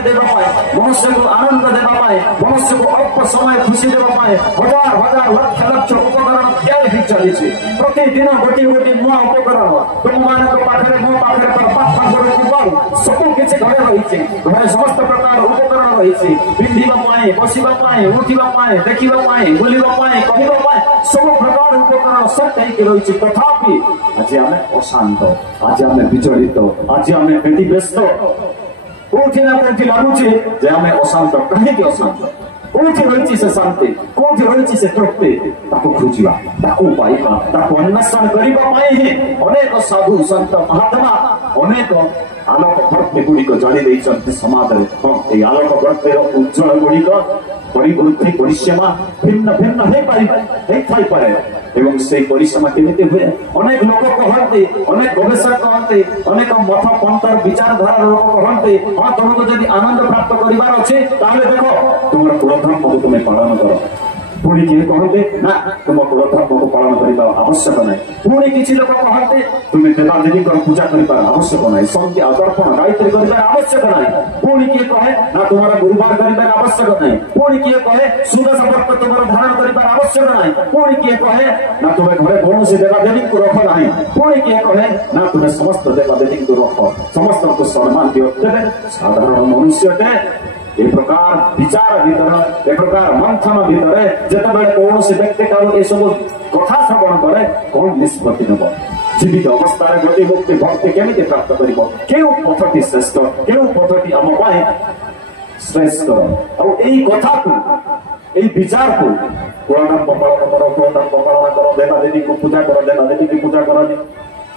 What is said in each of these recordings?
मनुष्य को आनंद देवाई मनुष्य को अल्प समय खुशी देवाई हजार हजार लक्ष लक्ष उपकरण तैयारी चली प्रतिदिन गोटे गोटे नुआ उपकरण तुम मान पाखे मो पाखे पाठ सब किसी घरे रही घरे समस्त प्रकार उपकरण रही पिंधापी बसवाई उठापी देखा बुलवाई कहवाई सब प्रकार उपकरण सब कहीं रही तथापि आज आम अशांत आज आम विचलित आज आम व्यस्त कौटी ना कौटी लगुचे जे आम अशांत कहीं अशांत कौटी रही से शांति कौटी रही से तृप्ति खोजा पाइबा अन्वेषण करने अनेक साधु सन्त महात्मा अनेक आलोक बर्ती गुड़िक जानी समाज में आलोक बर्तीर उज्जवल गुड़िक परिवृद्धि परिसीमा भिन्न भिन्न हो पारे एवं से परिसीमा केमिति हुए अनेक लोक कहते अनेक गवेषक कहते अनेक मत पंथर विचारधारा लोक कहते हाँ तुमको जब आनंद प्राप्त करार अच्छे देख तुम कुलधर्म को तुम्हें पालन कर पुणी किए कहते ना तुम कुलधर्म को पालन करने आवश्यक ना पुणी किसी लोग कहते तुम्हें देवादेवी पूजा कर आवश्यक ना संख्या तर्पण गायत्री कर आवश्यक ना पुणी किए कहे ना तुम्हारा गुरुवार कर आवश्यक ना पुणी किए कहे सुदर्श व्रत तुम्हारा धारण कर आवश्यक ना पुणी किए कहे ना तुम्हें घरे कौन देवादेवी को रख ना पुणी किए कहे ना तुम्हें समस्त देवादेवी को रख समस्त को सम्मान दियो साधारण मनुष्य ए प्रकार विचार भीतर ए प्रकार मंथन भीतर जिते कौन से व्यक्ति ये सब कथा श्रवण करे कौन निष्पत्ति नब जीवित अवस्था गति मुक्ति भक्ति केमी प्राप्त कर पथटी श्रेष्ठ क्यों पथटी आम श्रेष्ठ आई कथा को विचार को कुलधर्म पालन करो कुलधर्म पालन करो देवादेवी को पूजा करो देवादेवी की पूजा करो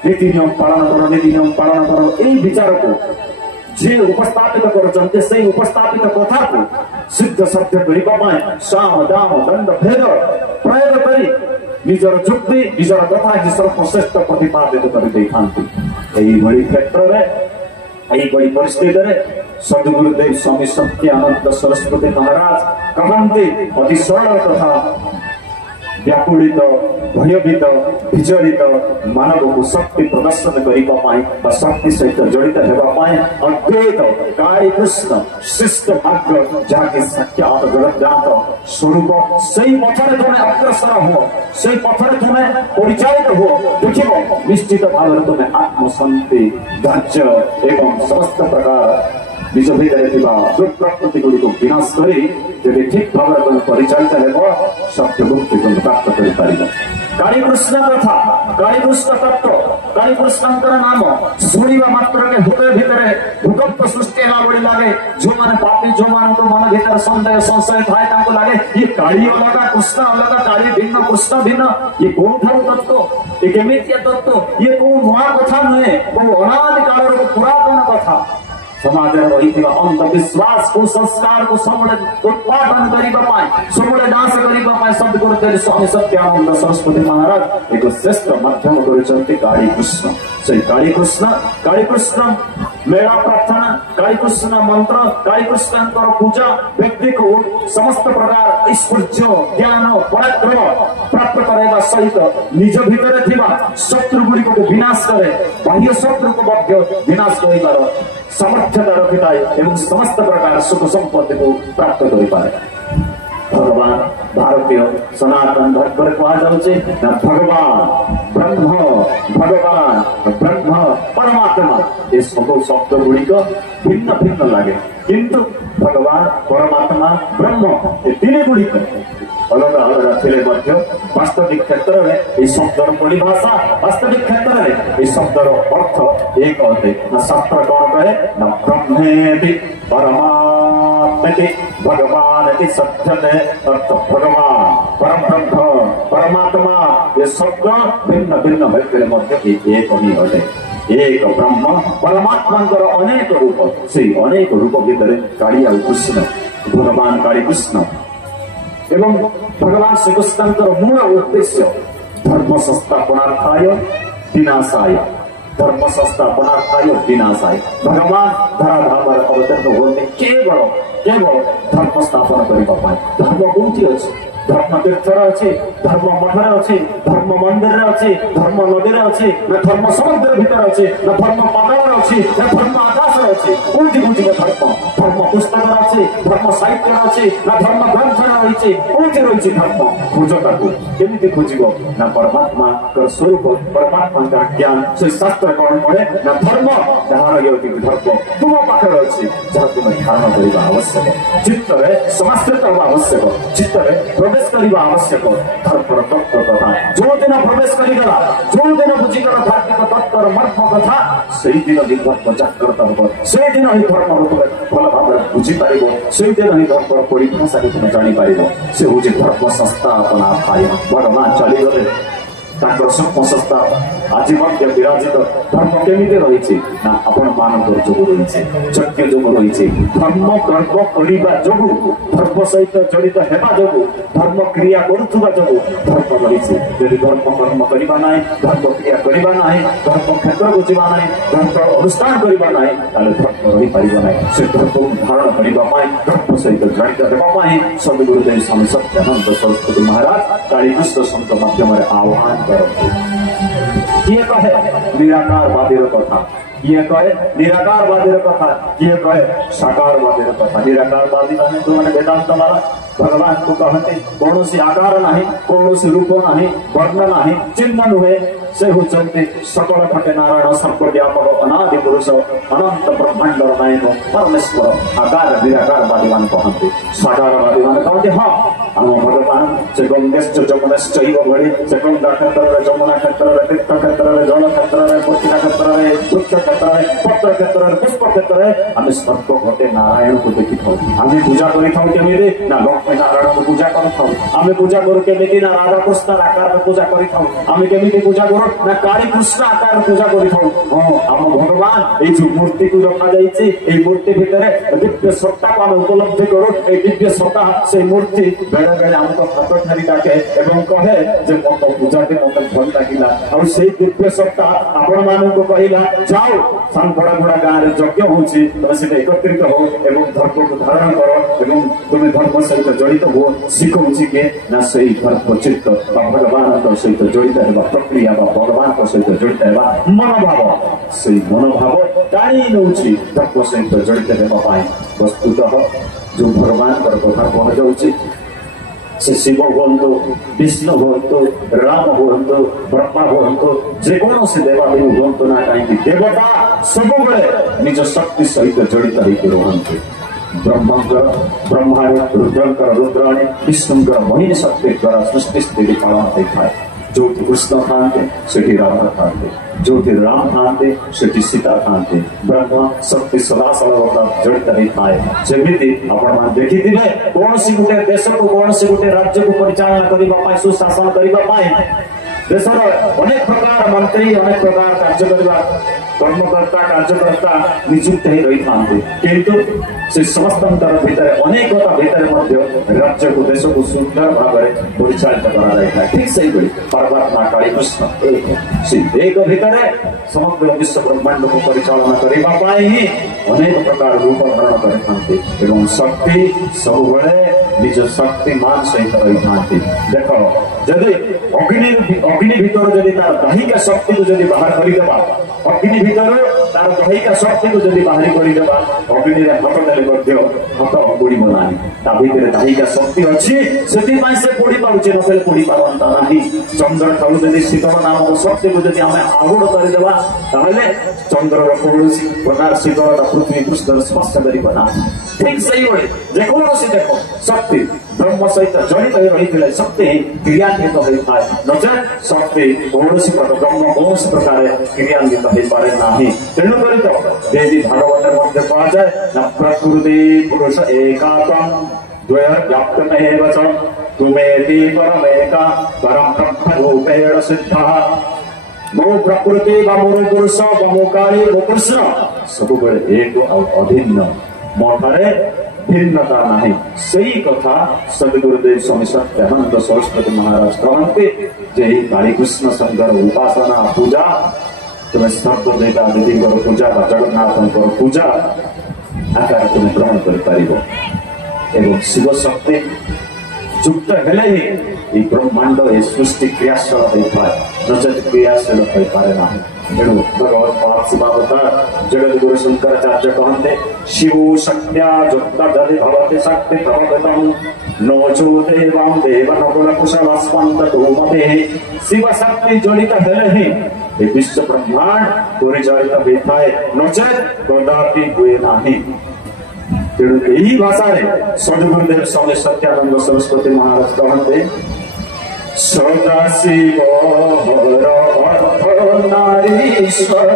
नीति नियम पालन करो नीति नियम पालन करो यही विचार को जे उपस्थापित कर उपस्थापित कथा को सिद्ध सत्य करने साम दाम दंड भेद प्रयोग कर निजर जुक्ति निजर कथा कि सर्वश्रेष्ठ प्रतिपादित कर क्षेत्र में परिस्थिति सद्गुरुदेव स्वामी सत्यानंद सरस्वती महाराज कहते अति सरल कथा व्याकुलित भयभीत विचलित मानव को शक्ति प्रदर्शन करने शक्ति सहित जड़ित होगापाई अद्वैत काली कृष्ण श्रेष्ठ भाग्य जहाँकि साक्षात जगत स्वरूप से पथरे तुम्हें अग्रसर हो से पथरे तुम्हें परिचालित हो देख निश्चित भाव में तुम्हें आत्मशांति धैर्य एवं समस्त प्रकार निज भीतर दुष्प्रकृति गुड़िक विनाश कर ठीक भाव में परिचालित हो सत्य मुक्ति तुम प्राप्त कर कालीकृष्ण कथा कालीकृष्ण तत्व कालीकृष्ण नाम शुणा मात्र के हृदय भितर भूकंप सृष्टि लगे जो मैंने पापी जो मान मन भीतर सन्देह संशय थाए लगे ये काली अलग कृष्ण अलग काली भिन्न कृष्ण भिन्न ये कौन तत्व ये केमितिया तत्व ये कौ नुआ कथा नुहे बहु अनादि काल पुरातन कथा समाज में रही अंधविश्वास कुसंस्कार को सबले उत्पादन करने सबले नाश करने सद्गुरुदेव स्वामी सत्यानंद सरस्वती महाराज एक श्रेष्ठ माध्यम कर काली कृष्ण मेला प्रार्थना काली कृष्ण मंत्र काली कृष्ण पूजा व्यक्ति को समस्त प्रकार ऐश्वर्य ज्ञान पराक्रम प्राप्त करने सहित निज भीतर शत्रु गुड़िक को विनाश करे बाह्य शत्रु को विनाश कर सामर्थ्यता रखिए एवं समस्त प्रकार सुख संपत्ति को प्राप्त कर भगवान भारतीय सनातन धर्म कहुचे भगवान ब्रह्म परमात्मा ये सब शब्द गुड़िक भिन्न भिन्न लगे किंतु भगवान परमात्मा ब्रह्म ये तीन गुड़िक अलग अलग थे वास्तविक क्षेत्र में शब्दर परिभाषा वास्तविक क्षेत्र में शब्दर अर्थ एक अटे शास्त्र कौन कहे न ब्रह्मेति परमात्मेति भगवान सत्यते अर्थ भगवान परम ब्रह्म परमात्मा ये शब्द भिन्न भिन्न भय एक ही अटे एक ब्रह्म परमात्मा अनेक रूप से अनेक रूप भीतर कालिया कृष्ण भगवान काली कृष्ण एवं भगवान श्रीकृष्ण मूल उद्देश्य धर्म संस्थापनार्थाय विनाशाय धर्म संस्थापनार्थाय विनाशाय भगवान धराधाम अवतीर्ण होते केवल केवल धर्म स्थापन करने धर्म कौटी अच्छे धर्म तीर्थ अच्छे धर्म मठर अच्छे धर्म मंदिर अच्छे धर्म नदी अच्छे न धर्म समुद्र भीतर अच्छे न धर्म पाताल अच्छे न धर्म आकाश अच्छी कौटी कौटी धर्म धर्म पुस्तक अच्छी धर्म साहित्य अच्छी ना धर्म ग्रंथ रही कौटी रही धर्म खोजता केमी खोज ना परमात्मा स्वरूप परमात्मा ज्ञान से शास्त्र कौन पढ़े ना धर्म जहाँ धर्म तुम पाखे अच्छी जहाँ तुम्हें ध्यान करने आवश्यक चित्त समाश्रित हवा आवश्यक चित्त प्रवेश करने आवश्यक धर्म तत्व कथा जो दिन प्रवेश करगला जो दिन बुझीगला धार्मिक तत्वर मर्म कथा से दिन ही धर्म जागृत हम से दिन ही धर्म भल भाव बुझीपर से दिन ही धर्म परिभाषा भी तुम जापर से हूँ धर्म संस्थापना पाए बड़मा चलीगले स्वप्न संस्था आज विराजित धर्म केमी रही ना आपण मान जो रही यज्ञ जो रही धर्म कर्म करने जो धर्म सहित जड़ित होगा जो धर्म क्रिया करुवा जो धर्म रही यदि धर्म कर्म करवा ना धर्म क्रिया करवा ना धर्म क्षेत्र को जावा ना धर्म अनुष्ठान करवा ना धर्म रही पार ना से धर्म धारण करने धर्म सहित जड़ित होगापी सदगुरुदेव स्वामी सत्यानंद सरस्वती महाराज कालीकृष्ण संत माध्यम आह्वान किए कहे निराकारवादी कथा किए कहे निराकारवादी कथा किए कहे साकारवादी कथा निराकारवादी माने जो मैंने वेदांत वाला भगवान को कहते कौन सी आकार ना कौन सी रूप ना वर्ण ना चिन्ह नुहे से होचंती सकल घटे नारायण सर्वव्यापक अनादि पुरुष अनंत ब्रह्मांड नायक परमेश्वर आकार निराकारवादी मान कहते साकारवादी मान कहते हाँ आम भगवान से गंगेश्च जमुनेश्च भली से गंगा क्षेत्र जमुना क्षेत्र तीर्थ क्षेत्र जल क्षेत्र पत्रिका क्षेत्र वृक्ष क्षेत्र पत्र क्षेत्र पुष्प क्षेत्र आम सर्व घटे नारायण को देखी था आम पूजा करमी ना लक्ष्मी नारायण को पूजा करें पूजा करूँ केमी ना राधा कृष्ण आकार पूजा करें केमी पूजा करूँ ना काली कृष्ण आकार पूजा करें भगवान ये मूर्ति को रखा जाए मूर्ति भितर दिव्य सत्ता को आम उपलब्धि करूँ दिव्य सत्ता से मूर्ति बेले बेले आमको हाथ धरी डाके कहे मत पूजाटे मत भल लगे और से दिव्य सत्ता आपण मानक कहला जाओ सांपड़ागुड़ा गाँव में यज्ञ हो एकत्रित हो धर्म को धारण कर तुम्हें धर्म सहित जड़ित हो शिखौची के ना से धर्म चित्त भगवान सहित जड़ित है प्रक्रिया भगवान सहित जड़ित है मनोभाव से मनोभाव टाणी नौ धर्म सहित जड़ित होगापी वस्तुतः जो भगवान कथा कहुच्छी से शिव हूँ विष्णु हूँ राम हूँ ब्रह्मा हूँ जेकोसी देवादेवी हूँ ना कहीं देवता सब निज शक्ति सहित जड़ित होती ब्रह्मंकर ब्रह्माणी रुद्रंकर रुद्राणी विष्णुंकर महिनी शक्ति द्वारा सृष्टि स्थिति पालन होता है जो कृष्ण थाते से राधा थाते जो राम थाते से सीता थाते ब्रह्म शक्ति सदा सर्वदा जड़ित होता है जमी आपण देखी कौन सी गोटे देश को कौन सी गोटे राज्य को परिचालना करने सुशासन करने देशर अनेक प्रकार मंत्री अनेक प्रकार कार्य करवा कर्मकर्ता कार्यकर्ता नियुक्त ही रही था किंतु से समस्त भितर अनेकता भितर राज्य को देश को सुंदर भाव में परिचालित करा ठीक से परमात्मा कालीकृष्ण एक भितर समग्र विश्व ब्रह्मांड को परिचालना करने ही अनेक प्रकार रूप धारण करते शक्ति सब निज शक्तिमान सहित रही था देख जदि अग्नि भितर जदि तार दैहिक शक्ति को जदि बाहर करदेवा अग्नि भितर तार दैहिक शक्ति को जदि बाहर करदेवा अग्नि हाथ देले हाथ पोड़ब ना भर दैहिक शक्ति अच्छी से पोड़ी पार्चे ना पोड़ी पारता ना चंद्र ठार जब शीतल नामक शक्ति को जब आम आरूढ़ करदेवा चंद्र कौन प्रकार शीतलता पृथ्वी पृष्ठ स्पर्श करना ठीक से जेकोसी देख शक्ति ब्रह्म सहित जड़ित रही शक्ति क्रियान्वित होता है नचेत शक्ति कौन ब्रह्म कौन प्रकार क्रियान्वित हो पाए ना तेणुक देवी भागवत मध्य कहुए न प्रकृति पुरुष एकात्म द्वयव्याप्तमेव च तुमेति परमेका परम ब्रह्म रूपेण सिद्धः मो प्रकृति व मोर पुरुष व मो काली मो कृष्ण सब एक अभिन्न मोठारे भिन्नता नहीं सही कथा सदगुरुदेव स्वामी सत्यानंद सरस्वती महाराज कहते जे कालीकृष्ण शंकर उपासना पूजा तुम्हें सर्व देवता देवी पूजा जगन्नाथ पूजा आकार तुम्हें ग्रहण कर शिव शक्ति युक्त हेले ही ब्रह्मांड ये सृष्टि क्रियाशील होता है नचेत क्रियाशील हो पारे ना। तेणु भगवत पार्श्व अवतार जगत गुरु शंकराचार्य कहते शिव शक्त्या जोक्ता जदि भवति शक्ति तवगतम नोचो देवां देव नकुल कुशल स्पंद धूमते। शिव शक्ति जड़ित हेले ही ये विश्व ब्रह्मांड परिचालित होता है, नचेत कदापि हुए नहीं। तेणु यही भाषा सद्गुरुदेव स्वामी सत्यानंद सरस्वती महाराज कहते सदाशिव हर नारीश्वर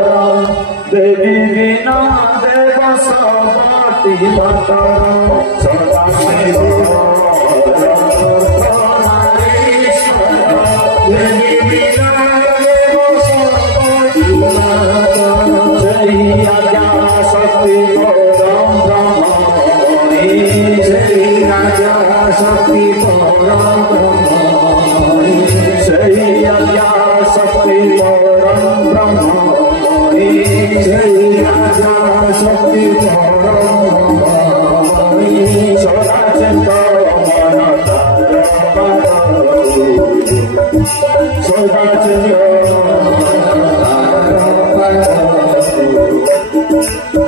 देवी बिना देव सबती बतर। सदाशिव हर नारीश्वर देवी बिना देव सबती बतर। जय आज्ञा शक्ति परम ब्रह्मणि, जय आज्ञा शक्ति परम ब्रह्मणि, जय आज्ञा शक्ति परम ब्रह्मणि, जय आज्ञा शक्ति परम ब्रह्मणि। सदा चिंतन सदा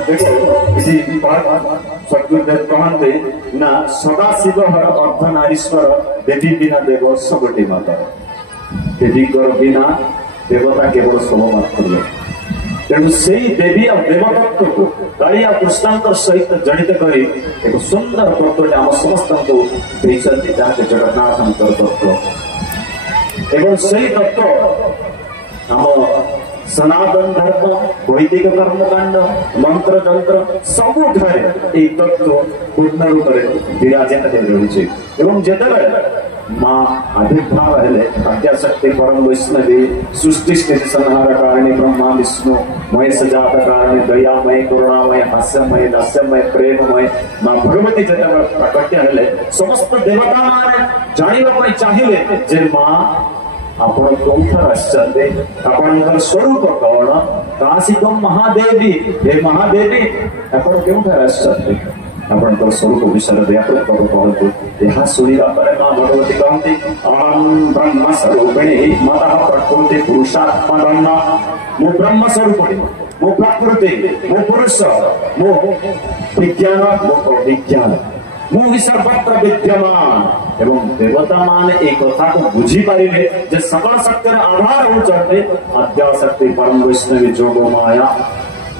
देखो सद्गुरुदेव कहते ना सदाशिव हर अर्थ नारीश्वर देवी बिना देव सबटी माता। देवी बिना देवता केवल सब मात्र। तेणु से देवी और देवतत्व को कालिया कृष्णांक सहित जड़ित कर एक सुंदर तत्व आम समस्त को जहाँ जगन्नाथ तत्व एवं से तत्व आम सनातन धर्म वैदिक कर्मकांड मंत्र तंत्र सबुठारे ये तत्व पूर्ण रूप से विराजित रही। जिते माँ आविर्भाव हेले आद्याशक्ति परम वैष्णवी सृष्टि स्थिति संहार कारिणी ब्रह्मा विष्णु महेश जात कारिणी दयामय करुणामय हास्यमय दास्यमय प्रेममय माँ भगवती जिते प्रकट हेले समस्त देवता माने जानिबा चाहिए जे माँ आपण कौथर आश्चर्य आपण स्वरूप कौन काशिकम महादेवी हे महादेवी आपण क्योंथर आश्चर्य आपण स्वरूप विषय व्यापक कहतु। यह शुणा पर माँ भगवती कहती अहम ब्रह्म स्वरूपिणी मतः प्रकृति पुरुषात्मा मु ब्रह्म स्वरूपिणी मु प्रकृति मु पुरुष मु विज्ञान मु विज्ञान मुझे सर्वत्र विद्यमान एवं देवता मान एक कथा को बुझी पारे जे सकल शक्तिर आधार होते आद्याशक्ति परम वैष्णवी जोग माया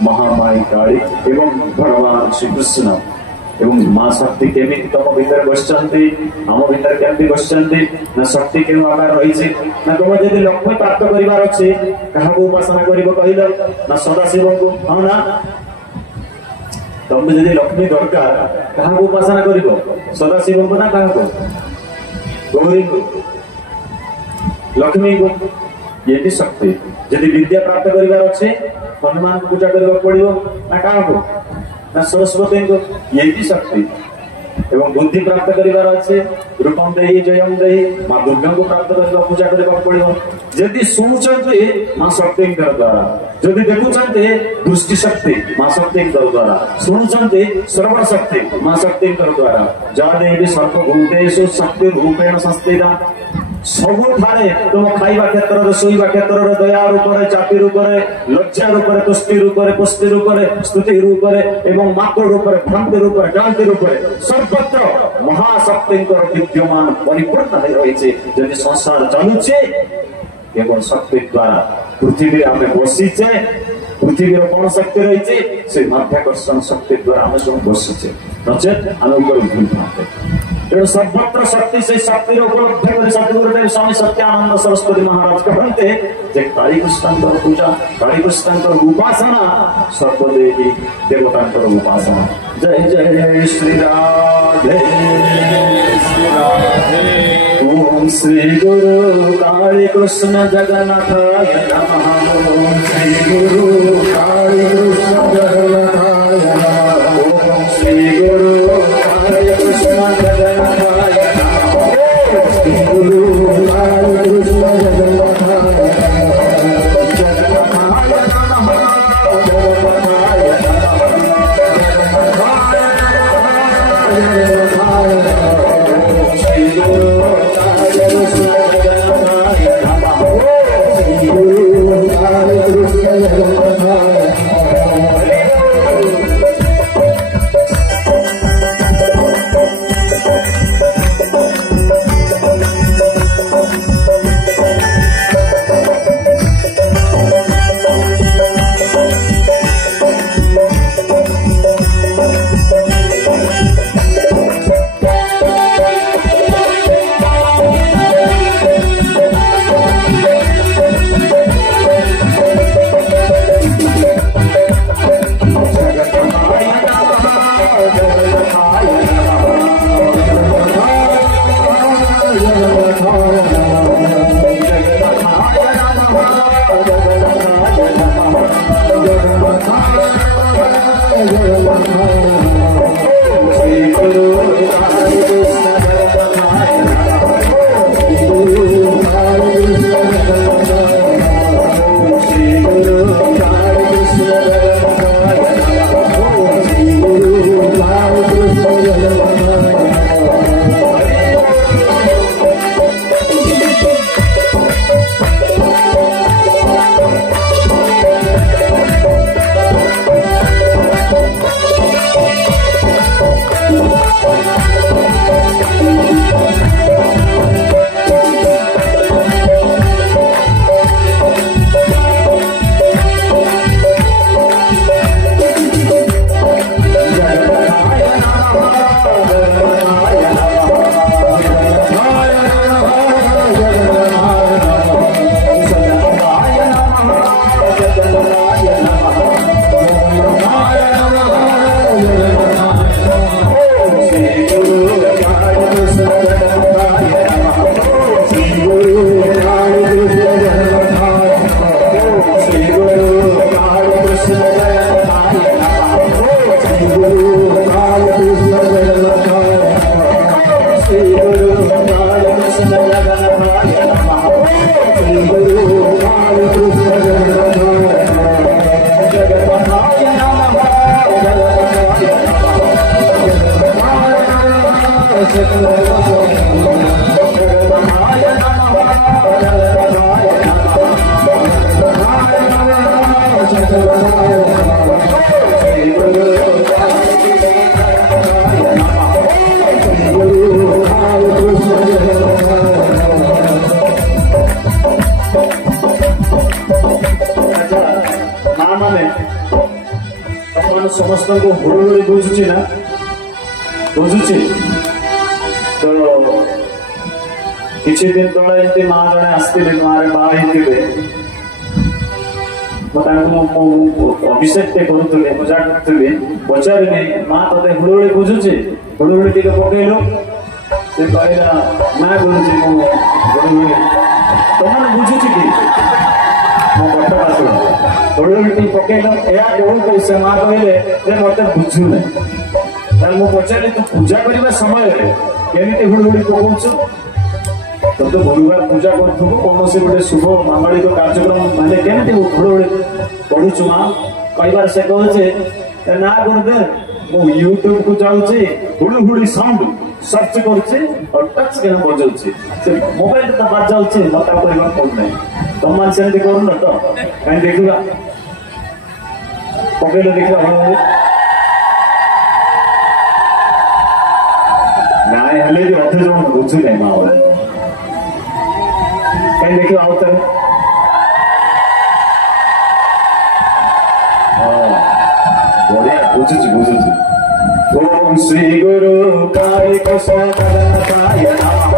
महामाई काली एवं भगवान श्री कृष्ण एवं माँ शक्ति केमी तुम भीतर बसती आम भीतर केमती बसती ना शक्ति के आकार रही ना तुम जब लक्ष्मी प्राप्त करार अच्छे क्या उपासना कर कहल ना सदाशिव को हाँ ना तुम जब लक्ष्मी दरकार क्या उपासना कर सदाशिव को ना क्या गौरी को लक्ष्मी को ये भी शक्ति जब विद्या प्राप्त करार अच्छे हनुमान को पूजा करने पड़ो ना क्या ना सरस्वती को ये भी शक्ति एवं बुद्धि प्राप्त करार अच्छे रूपम दे जयम दे माँ दुर्गा को प्राप्त कर पूजा करने पड़ो जदि शुणुंटे माँ शक्ति द्वारा जदि देखुं दृष्टि शक्ति माँ शक्ति द्वारा शुणुंटे श्रवण शक्ति माँ शक्ति द्वारा जहाँ देवी सर्वभूतेषु शक्ति रूपेण संस्थिता सबुठारे तुम खाइबा क्षेत्र में शोइबा क्षेत्र में दया रूप में चापी रूप में लज्जा रूप में तुष्टि रूप में पुष्टि रूप में स्तुति रूप में एवं मात्र रूप में भ्रांति रूप में जानती रूप में सर्वत्र महाशक्ति विद्यमान परिपूर्ण रही जब संसार चलुचे केवल शक्ति द्वारा पृथ्वी आम बसीचे पृथ्वी कौन शक्ति रही से माध्याकर्षण शक्ति द्वारा आम सब बसीचे नचेत आम भूल पाते तेणु सर्वत्र शक्ति से शक्ति उपलब्ध कर सद्गुरुदेव स्वामी सत्यानंद सरस्वती महाराज कहते जे काली कृष्ण पूजा काली कृष्ण उपासना सर्वदेवी देवता उपासना। जय जय श्री राधे ओम श्री गुरु काली कृष्ण जगन्नाथाय नमः ओम श्री गुरु काली कृष्ण जगन्नाथाय नमः ओम श्री गुरु काली कृष्ण जगन्नाथाय नमः ओम श्री गुरु काली कृष्ण जगन्नाथाय समस्त को हुड़हुड़ी बुझुची ना बुझुची तो किसी दिन तले एमती माँ जड़े आसते मारे बाहर अभिषेक करुले पूजा करुले पचारे माँ ते हुड़हुड़ी बुझुची हुड़हुड़ी टी पकईलु से कहला ना बुझुची हुड़हुड़ी तुम बुझुची कि हुड़हुड़ी पकईल या से माँ कहले मत बुझु ना मुझे पचारे तू पूजा करने समय केमी हुड़हुड़ी पकाऊ तुम तो गुरुवार पूजा करूँ कौन से गोटे शुभ मांगलिक कार्यक्रम माने केमी हुड़हुड़ी पढ़ुचु माँ कई बार से कहे ना गुरुदेव मु यूट्यूब को जाऊँगी हुड़हुड़ी साउंड सर्च करुच्चे और टच के बजाऊँगी से मोबाइल तो बाज जाऊँगी मत कहना पड़ना तुम मान से करूँ तो कहीं देखा पकड़े देखा ना हेल्ले भी अधे जन बुझु ना माँ कहीं देख आओ तो बढ़िया बुझुची ओम श्री गुरु कालिक सदन